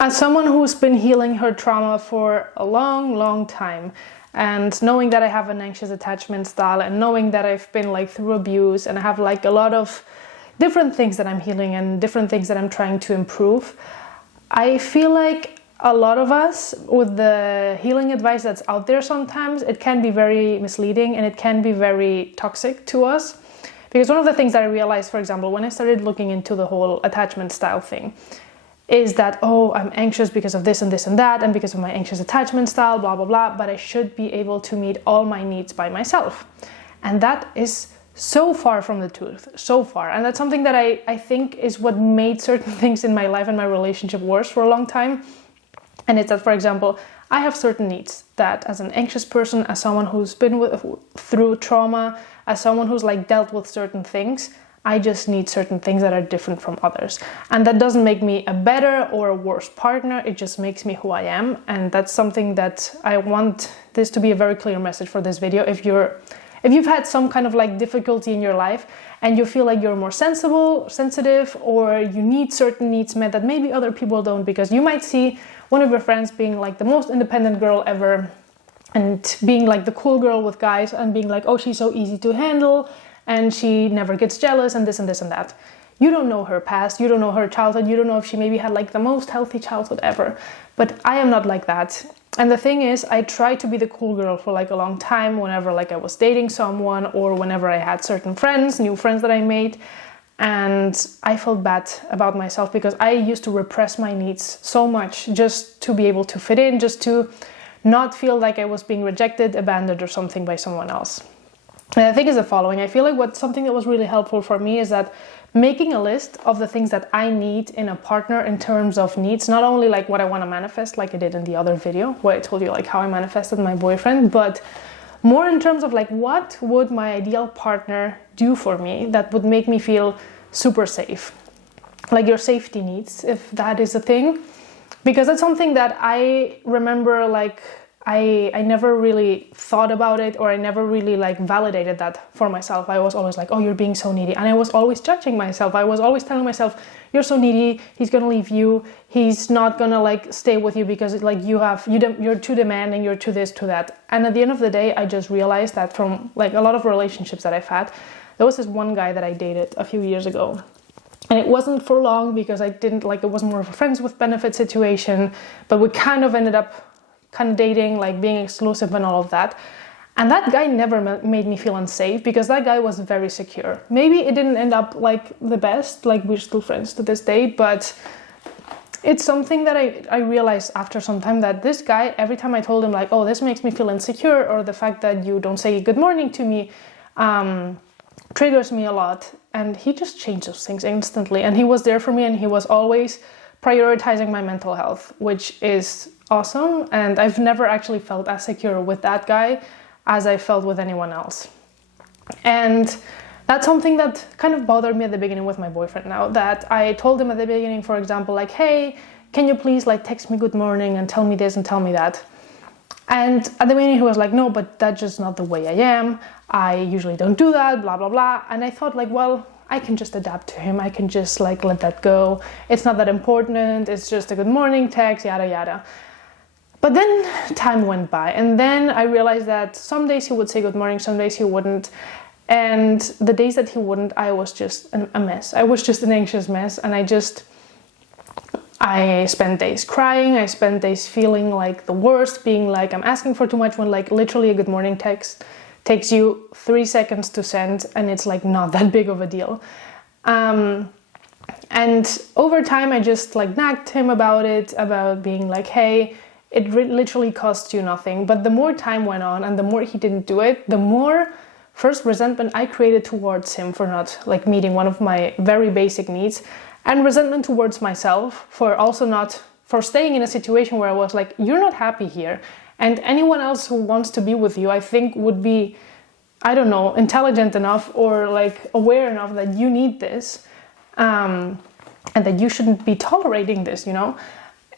As someone who's been healing her trauma for a long time, and knowing that I have an anxious attachment style, and knowing that I've been through abuse, and I have a lot of different things that I'm healing and different things that I'm trying to improve, I feel like a lot of us, with the healing advice that's out there, sometimes it can be very misleading and it can be very toxic to us. Because one of the things that I realized, for example, when I started looking into the whole attachment style thing, is that, oh, I'm anxious because of this and this and that, and because of my anxious attachment style, blah, blah, blah, but I should be able to meet all my needs by myself. And that is so far from the truth, so far. And that's something that I think is what made certain things in my life and my relationship worse for a long time. And it's that, for example, I have certain needs that, as an anxious person, as someone who's been through trauma, as someone who's dealt with certain things, I just need certain things that are different from others. And that doesn't make me a better or a worse partner, it just makes me who I am. And that's something that I want this to be a very clear message for this video. If you've had some kind of difficulty in your life and you feel like you're more sensitive, or you need certain needs met that maybe other people don't, because you might see one of your friends being the most independent girl ever and being the cool girl with guys and being oh, she's so easy to handle and she never gets jealous and this and this and that. You don't know her past, you don't know her childhood, you don't know if she maybe had the most healthy childhood ever. But I am not like that. And the thing is, I tried to be the cool girl for a long time, whenever I was dating someone, or whenever I had certain friends, new friends that I made. And I felt bad about myself because I used to repress my needs so much just to be able to fit in, just to not feel like I was being rejected, abandoned or something by someone else. And I think is the following. I feel something that was really helpful for me is that making a list of the things that I need in a partner in terms of needs, not only what I want to manifest, like I did in the other video where I told you how I manifested my boyfriend, but more in terms of what would my ideal partner do for me that would make me feel super safe. Your safety needs, if that is a thing. Because that's something that I remember I never really thought about it, or I never really validated that for myself. I was always oh, you're being so needy. And I was always judging myself. I was always telling myself, you're so needy, he's gonna leave you, he's not gonna stay with you because you're too demanding, you're too this, too that. And at the end of the day, I just realized that from a lot of relationships that I've had, there was this one guy that I dated a few years ago. And it wasn't for long because I didn't it was more of a friends with benefit situation, but we kind of ended up dating, being exclusive and all of that. And that guy never made me feel unsafe because that guy was very secure. Maybe it didn't end up the best, we're still friends to this day, but it's something that I realized after some time, that this guy, every time I told him oh, this makes me feel insecure, or the fact that you don't say good morning to me triggers me a lot. And he just changed those things instantly. And he was there for me, and he was always prioritizing my mental health, which is awesome. And I've never actually felt as secure with that guy as I felt with anyone else. And that's something that kind of bothered me at the beginning with my boyfriend now, that I told him at the beginning, for example, hey, can you please text me good morning and tell me this and tell me that. And at the beginning he was no, but that's just not the way I am. I usually don't do that, blah, blah, blah. And I thought well, I can just adapt to him. I can just let that go. It's not that important. It's just a good morning text, yada, yada. But then time went by, and then I realized that some days he would say good morning, some days he wouldn't. And the days that he wouldn't, I was just a mess. I was just an anxious mess. And I spent days crying. I spent days feeling the worst, being I'm asking for too much, when literally a good morning text takes you 3 seconds to send, and it's not that big of a deal. And over time I just nagged him about it, about being hey, it literally costs you nothing. But the more time went on and the more he didn't do it, the more first resentment I created towards him for not meeting one of my very basic needs, and resentment towards myself for staying in a situation where I was you're not happy here. And anyone else who wants to be with you, I think, would be, I don't know, intelligent enough or aware enough that you need this, and that you shouldn't be tolerating this,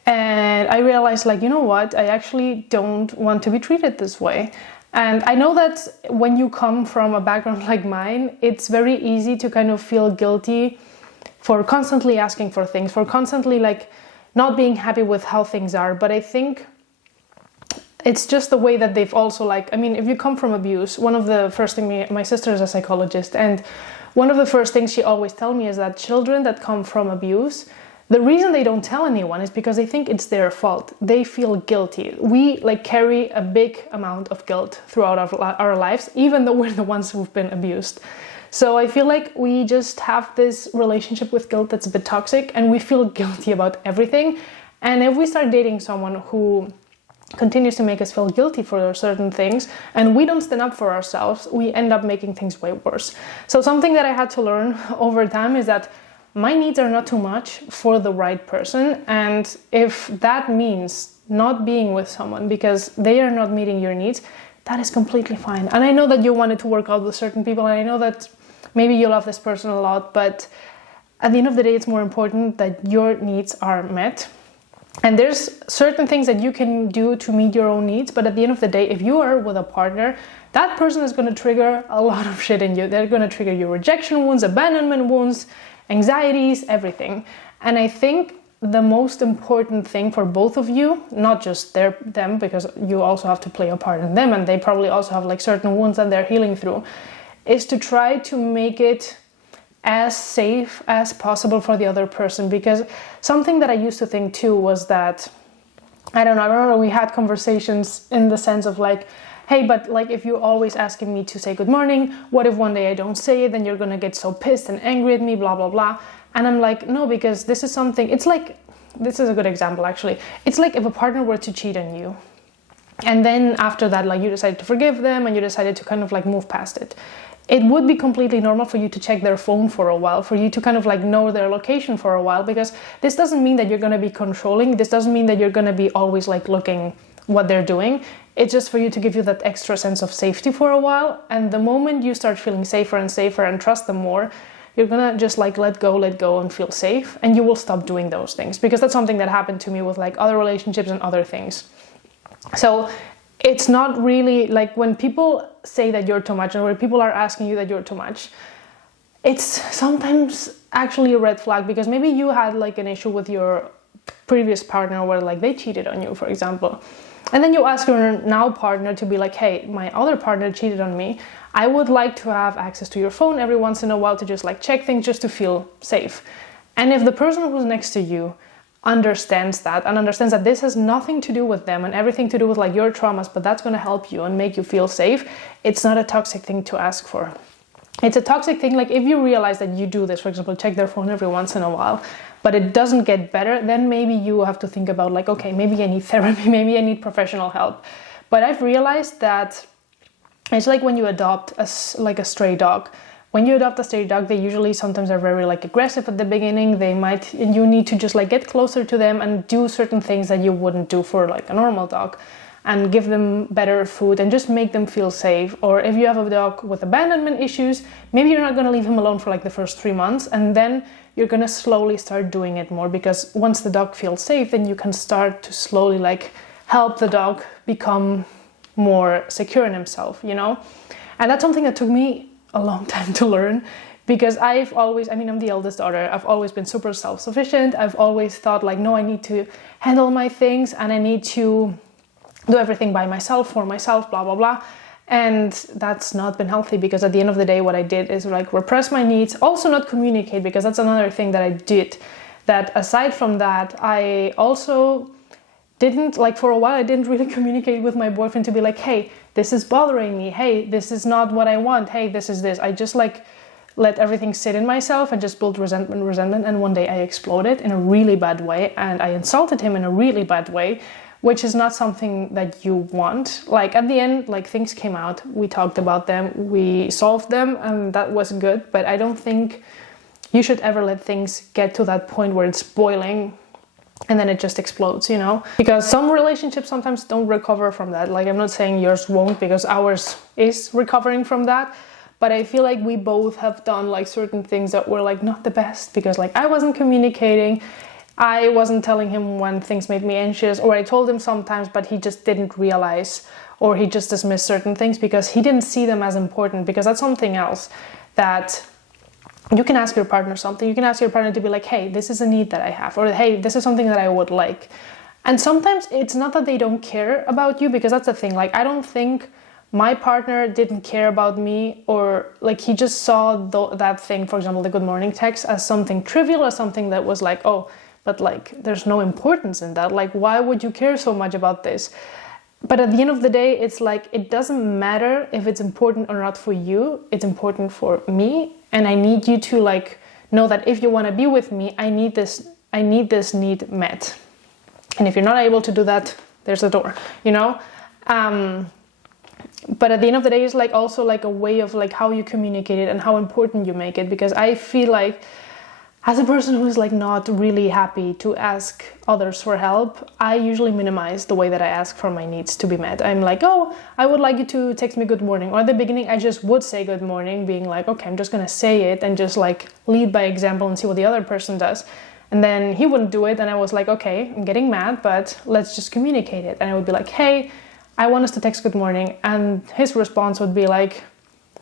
And I realized you know what, I actually don't want to be treated this way. And I know that when you come from a background like mine, it's very easy to kind of feel guilty for constantly asking for things, for constantly not being happy with how things are. But I think it's just the way that they've also like, I mean, if you come from abuse, one of the first thing, my sister is a psychologist, and one of the first things she always tells me is that children that come from abuse, the reason they don't tell anyone is because they think it's their fault. They feel guilty. We like carry a big amount of guilt throughout our lives, even though we're the ones who've been abused. So I feel like we just have this relationship with guilt that's a bit toxic, and we feel guilty about everything. And if we start dating someone who continues to make us feel guilty for certain things, and we don't stand up for ourselves, we end up making things way worse. So something that I had to learn over time is that my needs are not too much for the right person, and if that means not being with someone because they are not meeting your needs, that is completely fine. And I know that you wanted to work out with certain people, and I know that maybe you love this person a lot, but at the end of the day, it's more important that your needs are met. And there's certain things that you can do to meet your own needs, but at the end of the day, if you are with a partner, that person is going to trigger a lot of shit in you. They're going to trigger your rejection wounds, abandonment wounds, anxieties, everything. And I think the most important thing for both of you, not just them, because you also have to play a part in them, and they probably also have like certain wounds that they're healing through, is to try to make it as safe as possible for the other person. Because something that I used to think too was that, I remember we had conversations in the sense of like, hey, but like if you're always asking me to say good morning, what if one day I don't say it, then you're gonna get so pissed and angry at me, blah, blah, blah. And I'm like, no, because this is something, it's like, this is a good example actually. It's like if a partner were to cheat on you, and then after that, like you decided to forgive them and you decided to kind of like move past it. It would be completely normal for you to check their phone for a while, for you to kind of like know their location for a while, because this doesn't mean that you're going to be controlling. This doesn't mean that you're going to be always like looking what they're doing. It's just for you to give you that extra sense of safety for a while. And the moment you start feeling safer and safer and trust them more, you're going to just like let go and feel safe. And you will stop doing those things, because that's something that happened to me with like other relationships and other things. So it's not really like when people say that you're too much, or when people are asking you that you're too much, it's sometimes actually a red flag, because maybe you had like an issue with your previous partner where like they cheated on you, for example. And then you ask your now partner to be like, hey, my other partner cheated on me. I would like to have access to your phone every once in a while to just like check things, just to feel safe. And if the person who's next to you understands that, and understands that this has nothing to do with them and everything to do with like your traumas, but that's going to help you and make you feel safe, it's not a toxic thing to ask for. It's a toxic thing like if you realize that you do this, for example, check their phone every once in a while, but it doesn't get better, then maybe you have to think about like, okay, maybe I need therapy, maybe I need professional help. But I've realized that it's like when you adopt a stray dog. When you adopt a stray dog, they usually sometimes are very like aggressive at the beginning. And you need to just like get closer to them and do certain things that you wouldn't do for like a normal dog, and give them better food and just make them feel safe. Or if you have a dog with abandonment issues, maybe you're not going to leave him alone for like the first 3 months, and then you're going to slowly start doing it more, because once the dog feels safe, then you can start to slowly like help the dog become more secure in himself, you know? And that's something that took me a long time to learn, because I'm the eldest daughter. I've always been super self-sufficient. I've always thought like, no, I need to handle my things and I need to do everything by myself, for myself, blah, blah, blah. And that's not been healthy, because at the end of the day, what I did is like repress my needs, also not communicate, because that's another thing that I did. That aside from that, I also didn't, like for a while, I didn't really communicate with my boyfriend to be like, hey, this is bothering me. Hey, this is not what I want. Hey, this is this. I just like let everything sit in myself and just build resentment. And one day I exploded in a really bad way, and I insulted him in a really bad way, which is not something that you want. Like at the end, like things came out, we talked about them, we solved them, and that was good. But I don't think you should ever let things get to that point where it's boiling and then it just explodes, you know? Because some relationships sometimes don't recover from that. Like I'm not saying yours won't, because ours is recovering from that. But I feel like we both have done like certain things that were like not the best, because like I wasn't communicating. I wasn't telling him when things made me anxious, or I told him sometimes, but he just didn't realize, or he just dismissed certain things because he didn't see them as important. Because that's something else that you can ask your partner something. You can ask your partner to be like, hey, this is a need that I have, or hey, this is something that I would like. And sometimes it's not that they don't care about you, because that's the thing. Like, I don't think my partner didn't care about me, or like he just saw that thing, for example, the good morning text, as something trivial, or something that was like, oh, but like there's no importance in that. Like, why would you care so much about this? But at the end of the day, it's like, it doesn't matter if it's important or not for you. It's important for me. And I need you to like know that if you want to be with me, I need this need met. And if you're not able to do that, there's a door, you know? But at the end of the day, it's like also like a way of like how you communicate it and how important you make it. Because I feel like, as a person who is like not really happy to ask others for help, I usually minimize the way that I ask for my needs to be met. I'm like, oh, I would like you to text me good morning. Or at the beginning, I just would say good morning, being like, okay, I'm just gonna say it and just like lead by example and see what the other person does. And then he wouldn't do it, and I was like, okay, I'm getting mad, but let's just communicate it. And I would be like, hey, I want us to text good morning. And his response would be like,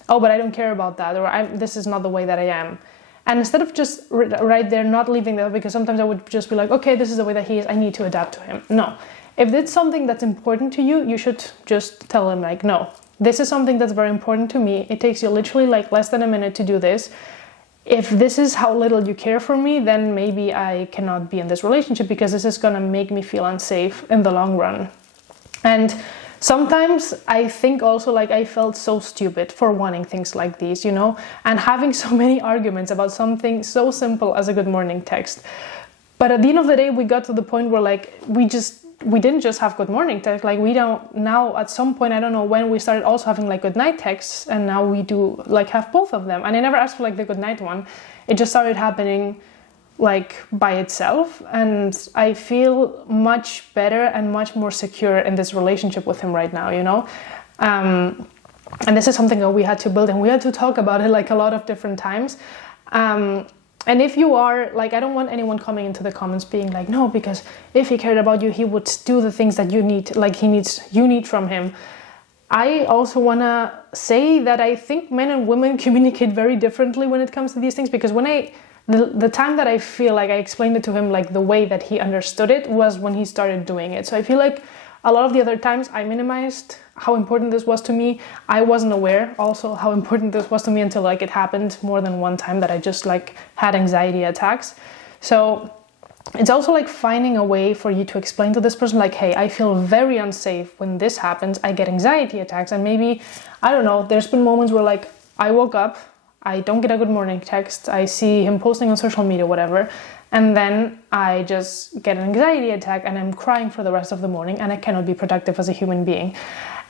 oh, but I don't care about that, or this is not the way that I am. And instead of just right there not leaving that, because sometimes I would just be like, okay, this is the way that he is, I need to adapt to him. No, if it's something that's important to you, you should just tell him like, no, this is something that's very important to me. It takes you literally like less than a minute to do this. If this is how little you care for me, then maybe I cannot be in this relationship, because this is gonna make me feel unsafe in the long run. And sometimes I think also like I felt so stupid for wanting things like these, you know, and having so many arguments about something so simple as a good morning text. But at the end of the day, we got to the point where like we didn't just have good morning text, like we don't now, at some point, I don't know when, we started also having like good night texts, and now we do like have both of them. And I never asked for like the good night one. It just started happening like by itself, and I feel much better and much more secure in this relationship with him right now, you know. And this is something that we had to build, and we had to talk about it like a lot of different times. And if you are like, I don't want anyone coming into the comments being like, no, because if he cared about you, he would do the things that you need, like you need from him. I also want to say that I think men and women communicate very differently when it comes to these things, because when the time that I feel like I explained it to him like the way that he understood it was when he started doing it. So I feel like a lot of the other times I minimized how important this was to me. I wasn't aware also how important this was to me until like it happened more than one time that I just like had anxiety attacks. So it's also like finding a way for you to explain to this person like, hey, I feel very unsafe when this happens. I get anxiety attacks, and maybe, I don't know, there's been moments where like I woke up, I don't get a good morning text, I see him posting on social media, whatever, and then I just get an anxiety attack and I'm crying for the rest of the morning, and I cannot be productive as a human being.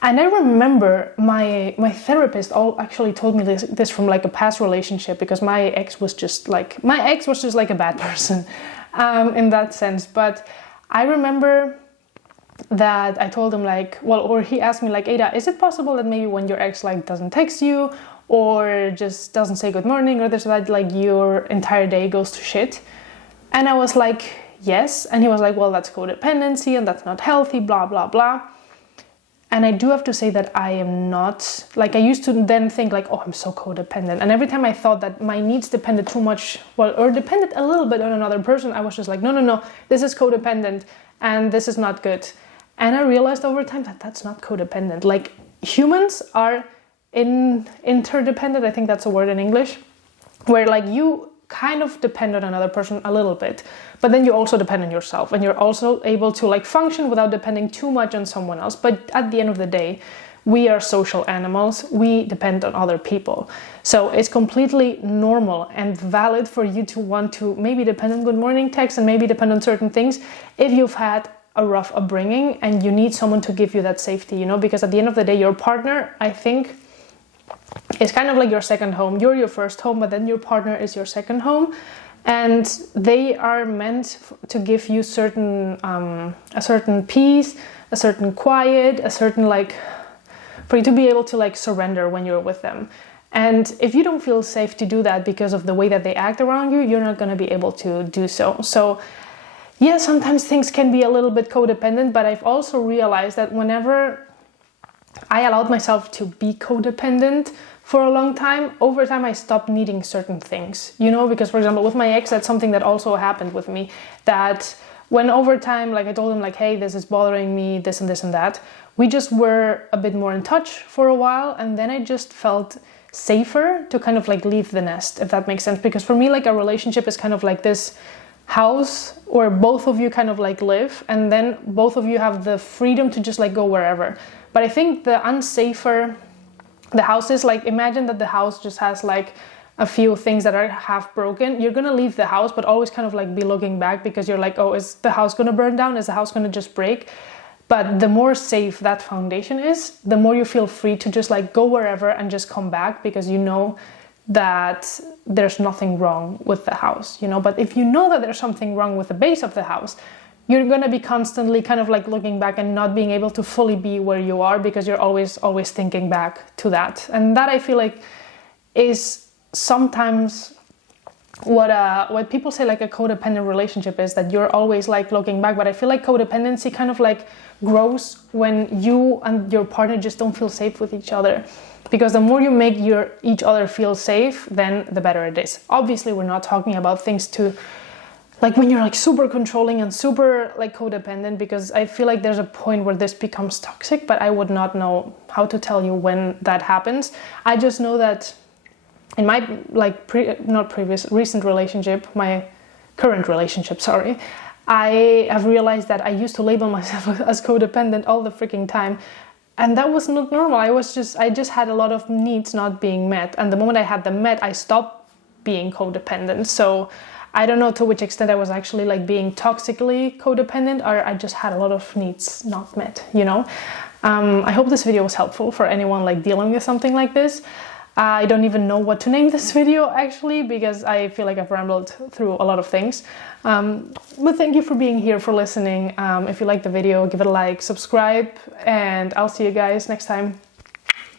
And I remember my therapist actually told me this from like a past relationship, because my ex was just like a bad person in that sense. But I remember that I told him like, well, or he asked me like, Ada, is it possible that maybe when your ex like doesn't text you or just doesn't say good morning or this or that, like your entire day goes to shit? And I was like, yes. And he was like, well, that's codependency and that's not healthy, blah, blah, blah. And I do have to say that I am not, like I used to then think like, oh, I'm so codependent. And every time I thought that my needs depended too much, well, or depended a little bit on another person, I was just like, no, this is codependent and this is not good. And I realized over time that that's not codependent. Like humans are interdependent, I think that's a word in English, where like you kind of depend on another person a little bit, but then you also depend on yourself, and you're also able to like function without depending too much on someone else. But at the end of the day, we are social animals, we depend on other people. So it's completely normal and valid for you to want to maybe depend on good morning text and maybe depend on certain things if you've had a rough upbringing and you need someone to give you that safety, you know, because at the end of the day, your partner, I think, it's kind of like your second home. You're your first home, but then your partner is your second home, and they are meant to give you a certain peace, a certain quiet, a certain like, for you to be able to like surrender when you're with them. And if you don't feel safe to do that because of the way that they act around you, you're not going to be able to do so. So yeah, sometimes things can be a little bit codependent, but I've also realized that whenever I allowed myself to be codependent for a long time, over time I stopped needing certain things, you know, because for example with my ex, that's something that also happened with me, that when over time, like I told him like, hey, this is bothering me, this and this and that, we just were a bit more in touch for a while, and then I just felt safer to kind of like leave the nest, if that makes sense. Because for me, like a relationship is kind of like this house where both of you kind of like live, and then both of you have the freedom to just like go wherever. But I think the unsafer the house is, like imagine that the house just has like a few things that are half broken, you're gonna leave the house but always kind of like be looking back, because you're like, oh, is the house gonna burn down, is the house gonna just break? But the more safe that foundation is, the more you feel free to just like go wherever and just come back, because you know that there's nothing wrong with the house, you know. But if you know that there's something wrong with the base of the house, you're going to be constantly kind of like looking back and not being able to fully be where you are, because you're always thinking back to that. And that, I feel like, is sometimes what people say like a codependent relationship is, that you're always like looking back. But I feel like codependency kind of like grows when you and your partner just don't feel safe with each other, because the more you make each other feel safe, then the better it is. Obviously, we're not talking about things to like when you're like super controlling and super like codependent, because I feel like there's a point where this becomes toxic, but I would not know how to tell you when that happens. I just know that in my like recent relationship, my current relationship, sorry, I have realized that I used to label myself as codependent all the freaking time. And that was not normal. I just had a lot of needs not being met. And the moment I had them met, I stopped being codependent. So I don't know to which extent I was actually like being toxically codependent, or I just had a lot of needs not met, you know? I hope this video was helpful for anyone like dealing with something like this. I don't even know what to name this video actually, because I feel like I've rambled through a lot of things. But thank you for being here, for listening. If you like the video, give it a like, subscribe, and I'll see you guys next time.